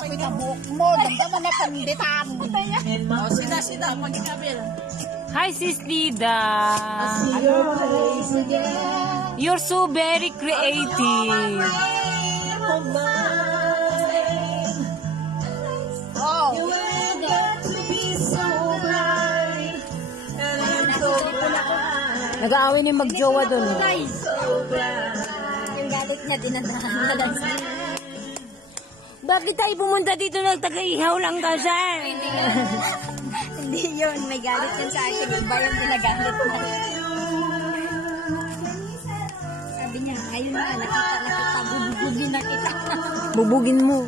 ako'y kabuok mo. Damdaman na kanditan. O, sida, pagkikabil. Hi, Sis Lida. You're so very creative. Oh. Nag-aaway na yung magjowa doon. Yung galit niya, dinadahan. Bakit tayo pumunta dito nagtag-ihaw lang kasi? Hindi yun, may galit yun sa akin. Iba yung pinagalit mo. Sabi niya, ngayon na, nakita, bubugin na kita. Bubugin mo.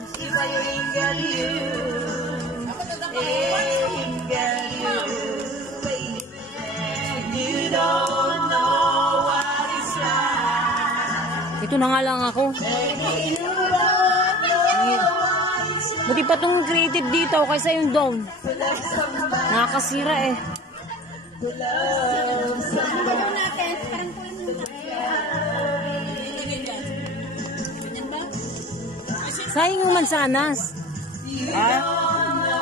Ito na nga lang ako. Buti pa itong creative dito kaysa yung down. Nakakasira eh. Sayang yung mansanas.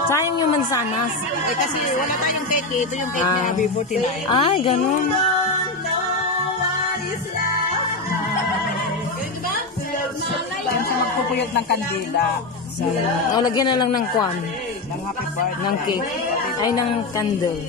Sayang yung mansanas. Eh kasi wala tayong cake, ito yung cake niya, B49. Ay, ganun. Yan siya magpupuyot ng kandila. O, lagyan na lang ng kwan. Ng happy birthday. Ng cake. Ay, ng candle.